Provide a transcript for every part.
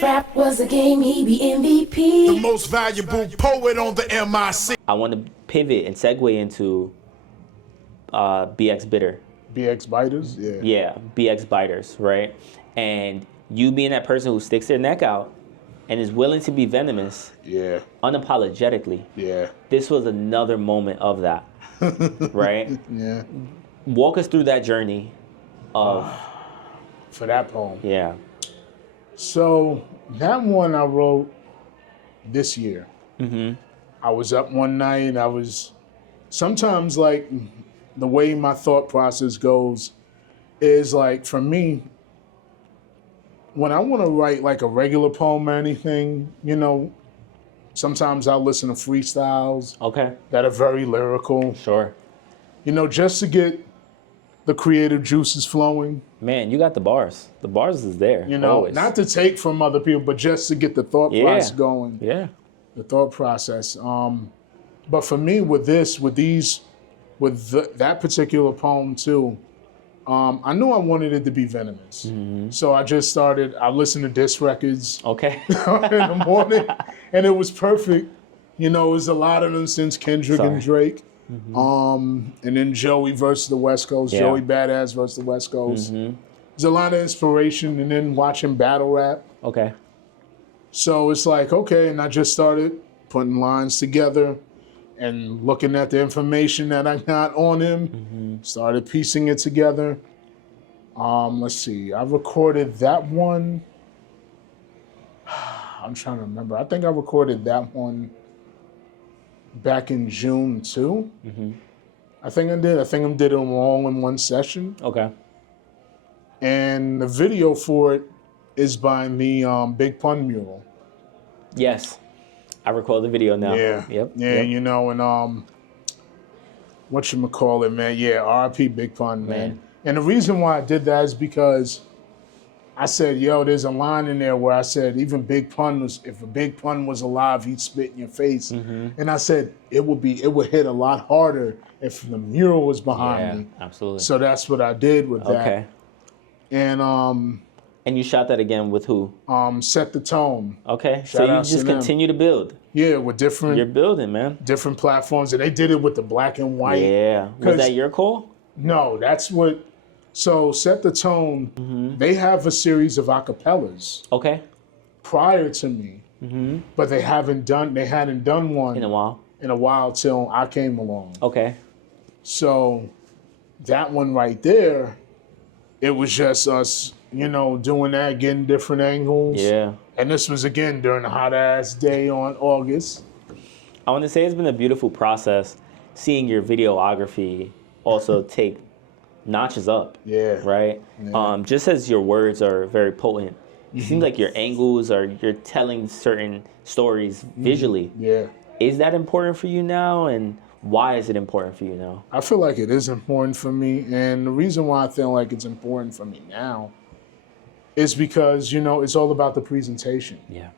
If rap was a game, he'd be MVP. The most valuable poet on the MIC. I want to pivot and segue into BX Bitter. BX Biters? Yeah. Yeah, BX Biters, right? And you being that person who sticks their neck out and is willing to be venomous, Yeah. unapologetically. Yeah. This was another moment of that, right? Yeah. Walk us through that journey of, For that poem. yeah. So that one I wrote this year. Mm-hmm. I was up one night. Sometimes like the way my thought process goes is like, for me, when I want to write like a regular poem or anything, sometimes I'll listen to freestyles Okay, that are very lyrical, sure. just to get the creative juices flowing, Man, you got the bars. The bars is there, always. not to take from other people, but just to get the thought process going. Yeah. The thought process. But for me, with that particular poem too, I knew I wanted it to be venomous. Mm-hmm. So I listened to disc records Okay. in the morning, and it was perfect. It was a lot of them since Kendrick and Drake. Mm-hmm. And then Joey versus the West Coast, Yeah. Joey Badass versus the West Coast. Mm-hmm. There's a lot of inspiration, and then watching battle rap. Okay. So it's like, okay, and I just started putting lines together and looking at the information that I got on him, started piecing it together. Let's see, I recorded that one. I'm trying to remember. I think I recorded that one back in June too. Mm-hmm. I think I did it all in one session. Okay. And the video for it is by the Big Pun mural. Yes. I recall the video now. Yeah. Yep. Yeah, Yep. and whatchamacallit, man. Yeah, R.I.P. Big Pun, man. Man. And the reason why I did that is because I said, there's a line in there where I said, even if a Big Pun was alive, he'd spit in your face. Mm-hmm. And I said, it would hit a lot harder if the mural was behind Yeah, me. absolutely. So that's what I did with that. Okay. And you shot that again with who? Set the tone. Okay. So Shout you out to just them. continue to build. Yeah, with You're building, man. different platforms. And they did it with the black and white. Yeah. Was 'Cause- that your call? No, that's what. So Set the Tone, they have a series of acapellas Okay. prior to me, but they hadn't done one In a while. till I came along. Okay. So that one right there, it was just us, doing that, getting different angles. Yeah. And this was again during a hot ass day on August. I want to say it's been a beautiful process seeing your videography also take notches up. Yeah. Right? Yeah. Just as your words are very potent, it seems like your angles you're telling certain stories visually. Yeah. Is that important for you now? And why is it important for you now? I feel like it is important for me. And the reason why I feel like it's important for me now is because, it's all about the presentation. Yeah.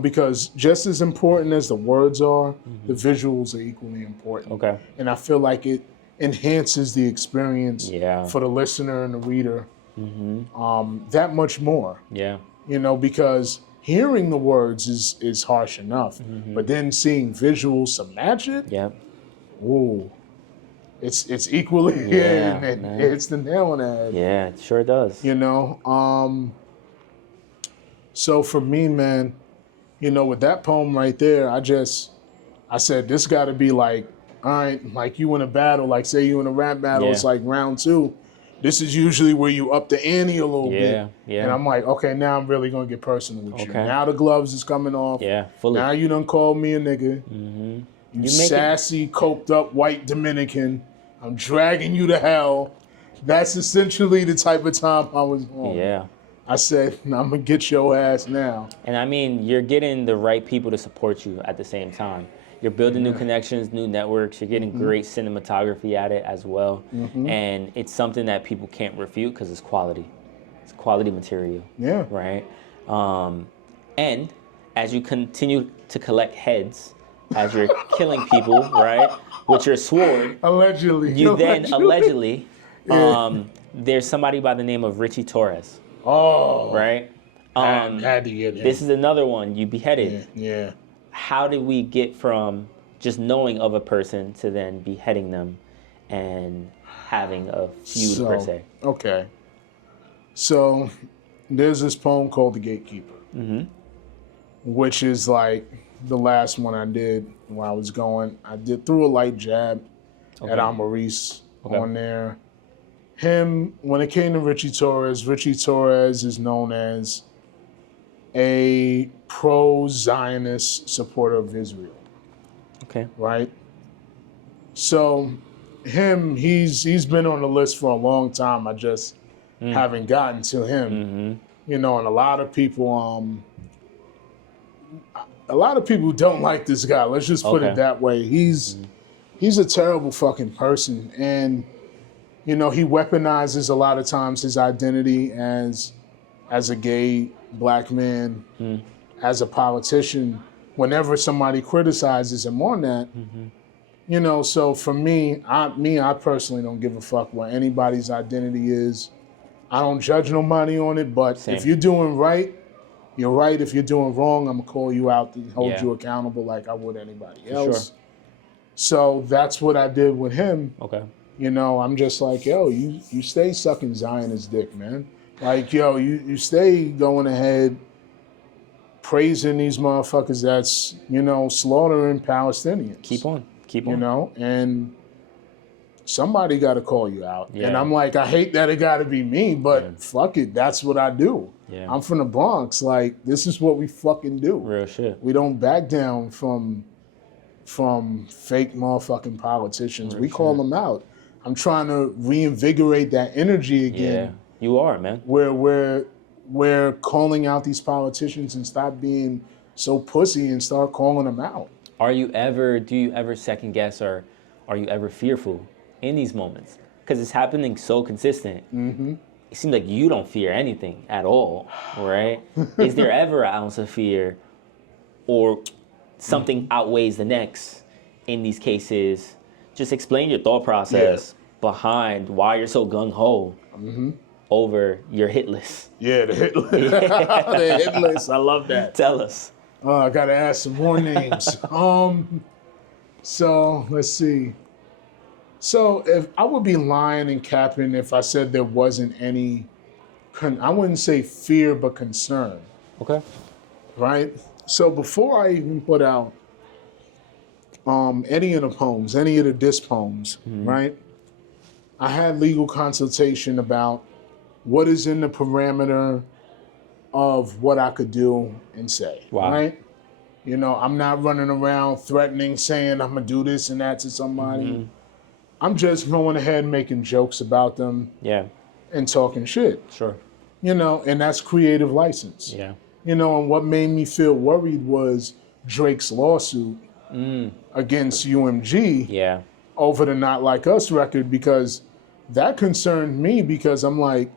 Because just as important as the words are, the visuals are equally important. Okay. And I feel like it enhances the experience Yeah. for the listener and the reader that much more. Yeah. Because hearing the words is harsh enough, but then seeing visuals to match it, Yeah. ooh, it's equally Yeah, and man. it's the nail on the head. Yeah, it sure does. So for me, man, with that poem right there, I said this got to be like, all right, like you in a battle, like say you in a rap battle, Yeah. it's like round 2. This is usually where you up the ante a little bit. Yeah. And I'm like, okay, now I'm really gonna get personal with you. Okay. Now the gloves is coming off. Yeah, fully. Now you done called me a nigga. You You make it- sassy, coked up white Dominican. I'm dragging you to hell. That's essentially the type of time I was on. Yeah. I said, I'm gonna get your ass now. And I mean, you're getting the right people to support you at the same time. You're building new connections, new networks. You're getting great cinematography at it as well. And it's something that people can't refute because it's quality. It's quality material. Yeah. Right? And as you continue to collect heads, as you're killing people, right, with your sword, Allegedly. you then allegedly, there's somebody by the name of Richie Torres. Oh. Right? Had to get him. This is another one. You beheaded. Yeah. How did we get from just knowing of a person to then beheading them and having a feud per se? Okay. So there's this poem called The Gatekeeper, which is like the last one I did when I was going. I threw a light jab at Maurice on there. When it came to Richie Torres is known as a pro-Zionist supporter of Israel. Okay. Right? So he's been on the list for a long time. I just haven't gotten to him. You know, and a lot of people don't like this guy. Let's just put it that way. He's a terrible fucking person. And, you know, he weaponizes a lot of times his identity as a gay black man, as a politician, whenever somebody criticizes him on that. You know, so for me, I personally don't give a fuck what anybody's identity is. I don't judge nobody on it, but if you're doing right, you're right. If you're doing wrong, I'm gonna call you out and hold you accountable like I would anybody else. Sure. So that's what I did with him. Okay. You know, I'm just like, yo, you stay sucking Zionist dick, man. Like, yo, you stay going ahead praising these motherfuckers that's, you know, slaughtering Palestinians. Keep on. You know, and somebody got to call you out. Yeah. And I'm like, I hate that it got to be me, but fuck it, that's what I do. Yeah. I'm from the Bronx. Like, this is what we fucking do. Real shit. We don't back down from fake motherfucking politicians. We call them out. I'm trying to reinvigorate that energy again. Yeah, you are, man. We're calling out these politicians and stop being so pussy and start calling them out. Do you ever second guess or are you ever fearful in these moments? Because it's happening so consistent. It seems like you don't fear anything at all, right? Is there ever an ounce of fear or something outweighs the next in these cases? Just explain your thought process behind why you're so gung-ho over your hit list. Yeah, the hit list. The hit list, I love that. Tell us. I gotta add some more names. So let's see. So if I would be lying and capping if I said there wasn't any, I wouldn't say fear, but concern. Okay. Right? So before I even put out any of the poems, any of the diss poems, right? I had legal consultation about what is in the parameter of what I could do and say, right? You know, I'm not running around threatening, saying I'm gonna do this and that to somebody. I'm just going ahead and making jokes about them and talking shit. Sure. You know, and that's creative license. Yeah. You know, and what made me feel worried was Drake's lawsuit against UMG over the Not Like Us record, because that concerned me, because I'm like,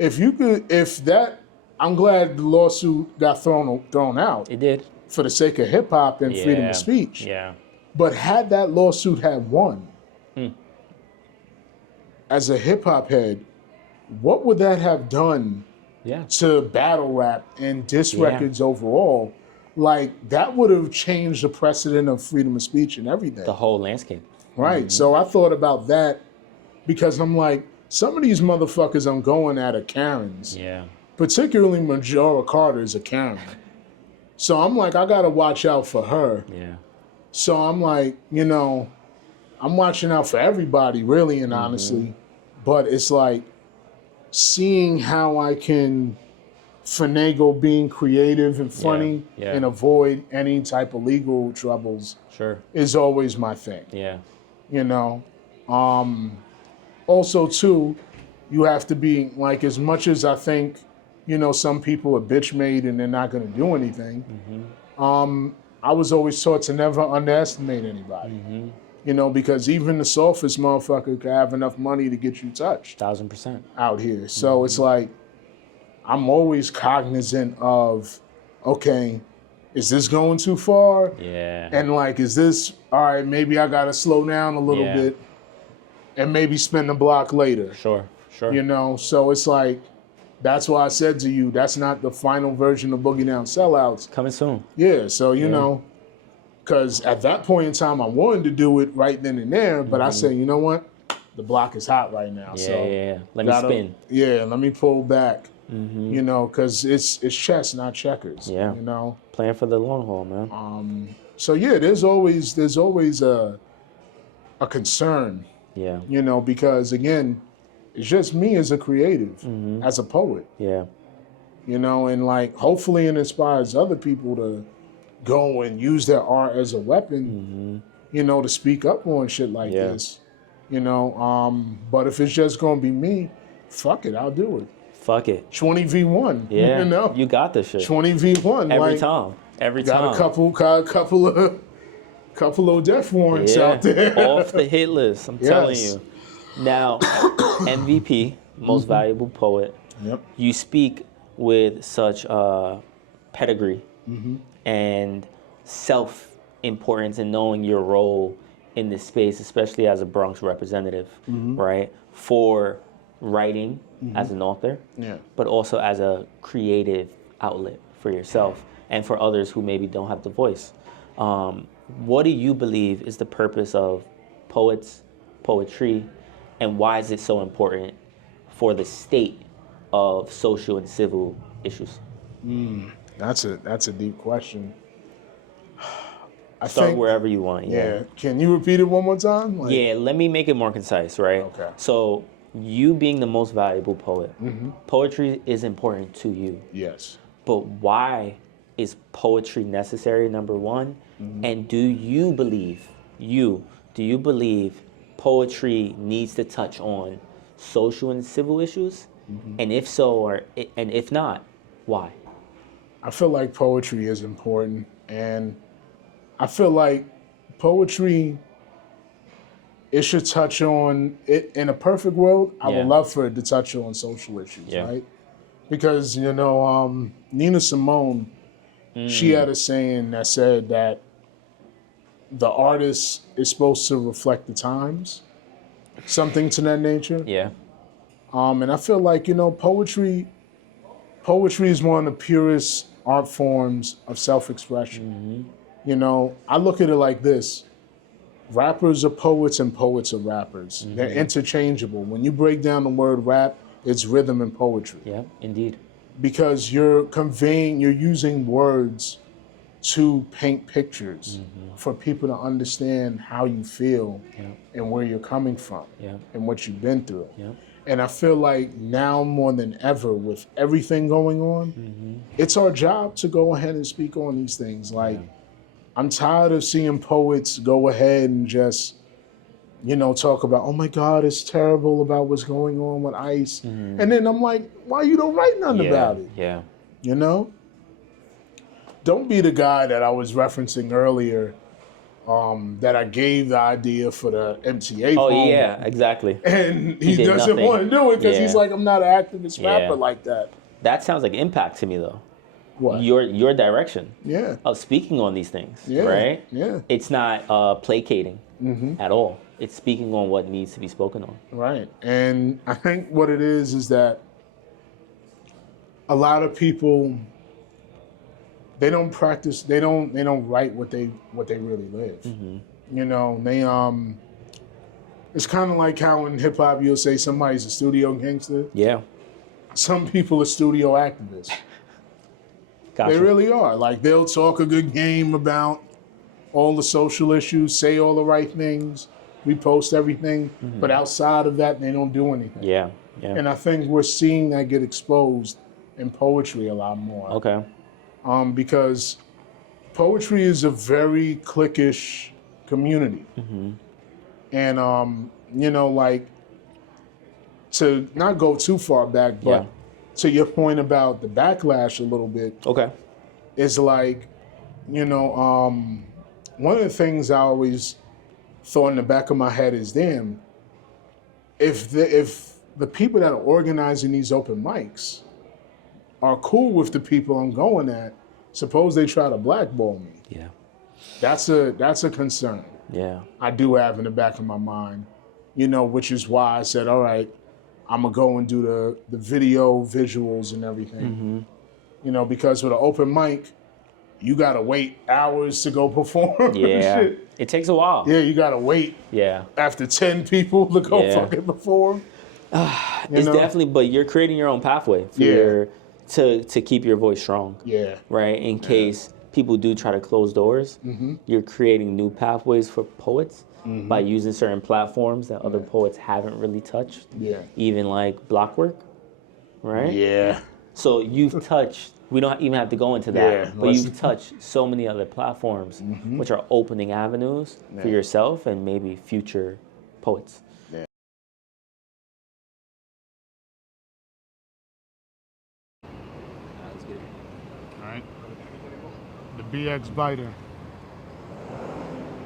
I'm glad the lawsuit got thrown out. It did. For the sake of hip hop and freedom of speech. Yeah. But had that lawsuit had won, as a hip hop head, what would that have done to battle rap and diss records overall? Like, that would have changed the precedent of freedom of speech and everything. The whole landscape. Right. So I thought about that, because I'm like, some of these motherfuckers I'm going at are Karens. Yeah. Particularly Majora Carter is a Karen. So I'm like, I gotta watch out for her. Yeah. So I'm like, you know, I'm watching out for everybody, really and honestly. But it's like seeing how I can finagle being creative and funny and avoid any type of legal troubles is always my thing. Yeah. You know? Also, too, you have to be, like, as much as I think, you know, some people are bitch made and they're not going to do anything, I was always taught to never underestimate anybody. You know, because even the softest motherfucker could have enough money to get you touched. 1000%. Out here. So it's like, I'm always cognizant of, okay, is this going too far? Yeah. And like, is this, all right, maybe I got to slow down a little bit and maybe spin the block later. Sure. You know, so it's like, That's why I said to you, that's not the final version of Boogie Down Sellouts. Coming soon. Yeah, so, you know, because at that point in time, I wanted to do it right then and there, but I said, you know what? The block is hot right now. Yeah. Let me spin. Yeah, let me pull back, you know, because it's chess, not checkers. Yeah. You know? Playing for the long haul, man. So, yeah, there's always a concern, Yeah. you know, because, again, it's just me as a creative, as a poet. Yeah. You know, and like hopefully it inspires other people to go and use their art as a weapon, you know, to speak up on shit like this. You know, but if it's just gonna be me, fuck it, I'll do it. Fuck it. 20v1. Yeah. You know? You got this shit. 20v1. Every like, time. Every got time. a couple of death warrants out there. Off the hit list, I'm telling you. Now, MVP, most valuable poet. Yep. You speak with such pedigree and self-importance in knowing your role in this space, especially as a Bronx representative, right? For writing as an author, but also as a creative outlet for yourself and for others who maybe don't have the voice. What do you believe is the purpose of poetry, and why is it so important for the state of social and civil issues? That's a deep question. I Start think, wherever you want. Yeah. Can you repeat it one more time? Like, Yeah, let me make it more concise, right? Okay. So you being the most valuable poet, poetry is important to you. Yes. But why is poetry necessary, number one? And do you believe poetry needs to touch on social and civil issues? And if so, and if not, why? I feel like poetry is important, and I feel like poetry, it should touch on it. In a perfect world, I would love for it to touch on social issues, right? Because, you know, Nina Simone, she had a saying that said that the artist is supposed to reflect the times, something to that nature. Yeah. And I feel like, you know, poetry is one of the purest art forms of self-expression. You know, I look at it like this. Rappers are poets and poets are rappers. They're interchangeable. When you break down the word rap, it's rhythm and poetry. Yeah, indeed. Because you're using words to paint pictures for people to understand how you feel and where you're coming from and what you've been through. And I feel like now more than ever, with everything going on, it's our job to go ahead and speak on these things. Like, I'm tired of seeing poets go ahead and just, you know, talk about, oh my God, it's terrible about what's going on with ICE. And then I'm like, why you don't write nothing about it? Yeah. You know? Don't be the guy that I was referencing earlier, that I gave the idea for the MTA Oh, poem. yeah, exactly. And he did doesn't nothing. want to do it because he's like, I'm not an activist rapper like that. That sounds like impact to me, though. What? Your direction Yeah. of speaking on these things, Yeah. right? Yeah. It's not placating at all. It's speaking on what needs to be spoken on. Right. And I think what it is that a lot of people, they don't practice, they don't write what they really live. You know, they it's kind of like how in hip hop you'll say somebody's a studio gangster. Yeah. Some people are studio activists. Gotcha. They really are. Like, they'll talk a good game about all the social issues, say all the right things, repost everything, but outside of that, they don't do anything. Yeah. And I think we're seeing that get exposed in poetry a lot more. Okay. Because poetry is a very cliquish community. And, you know, like, to not go too far back, but to your point about the backlash a little bit, Okay. is like, you know, one of the things I always thought in the back of my head is, damn, if the people that are organizing these open mics are cool with the people I'm going at, suppose they try to blackball me. Yeah. That's a concern Yeah. I do have in the back of my mind, you know, which is why I said, all right, I'm gonna go and do the video visuals and everything. You know, because with an open mic, you gotta wait hours to go perform. Yeah, Shit. it takes a while. Yeah, you gotta wait Yeah, after 10 people to go Yeah. fucking perform. it's know? definitely. But you're creating your own pathway for Yeah. to keep your voice strong. Yeah. Right. In case people do try to close doors, you're creating new pathways for poets by using certain platforms that other poets haven't really touched. Yeah. Even like block work. Right. Yeah. So you've touched. We don't even have to go into that, Yeah, but let's- you've touched so many other platforms, which are opening avenues for yourself and maybe future poets. All right. The BX Biter.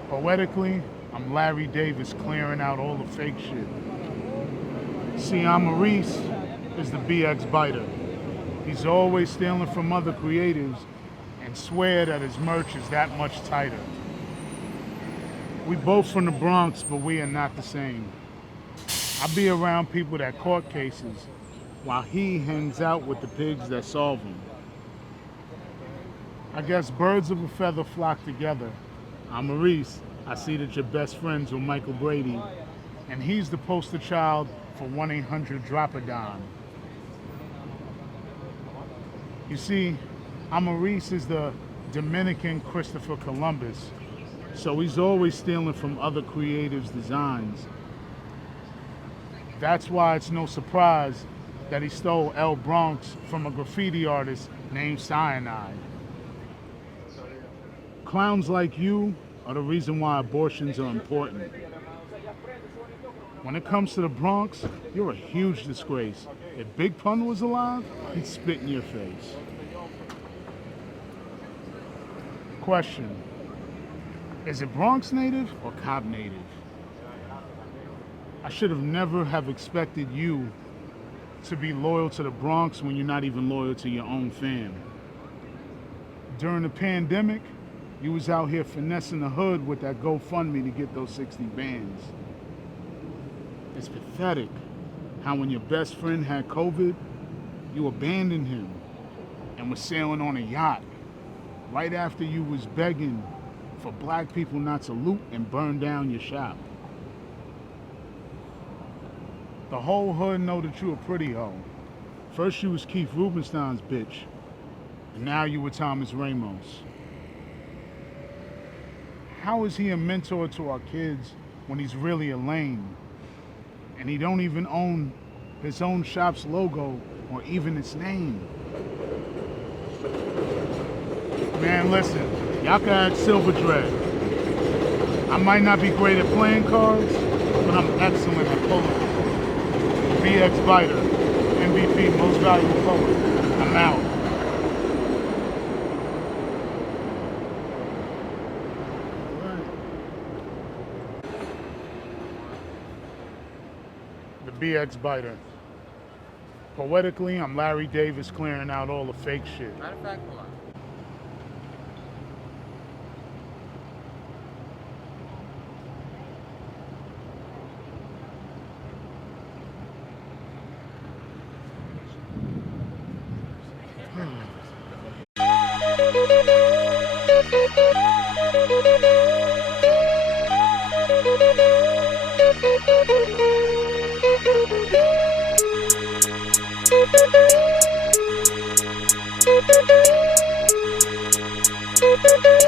Poetically, I'm Larry Davis clearing out all the fake shit. See, Maurice is the BX Biter. He's always stealing from other creatives and swear that his merch is that much tighter. We both from the Bronx, but we are not the same. I be around people that court cases while he hangs out with the pigs that solve them. I guess birds of a feather flock together. I'm Maurice. I see that you're best friends with Michael Brady, and he's the poster child for 1-800-DROP-A-DIME. You see, Maurice is the Dominican Christopher Columbus, so he's always stealing from other creatives' designs. That's why it's no surprise that he stole El Bronx from a graffiti artist named Cyanide. Clowns like you are the reason why abortions are important. When it comes to the Bronx, you're a huge disgrace. If Big Pun was alive, he'd spit in your face. Question: is it Bronx native or Cobb native? I should have never have expected you to be loyal to the Bronx when you're not even loyal to your own fam. During the pandemic, you was out here finessing the hood with that GoFundMe to get those 60 bands. It's pathetic how when your best friend had COVID, you abandoned him and was sailing on a yacht right after you was begging for black people not to loot and burn down your shop. The whole hood know that you a pretty hoe. First you was Keith Rubenstein's bitch, and now you with Thomas Ramos. How is he a mentor to our kids when he's really a lame? And he don't even own his own shop's logo or even its name. Man, listen, y'all can add Silver Dread. I might not be great at playing cards, but I'm excellent at pulling. BX Biter, MVP, most valuable poet. I'm out. The BX Biter. Poetically, I'm Larry Davis clearing out all the fake shit. Matter of fact, hold on. Thank you.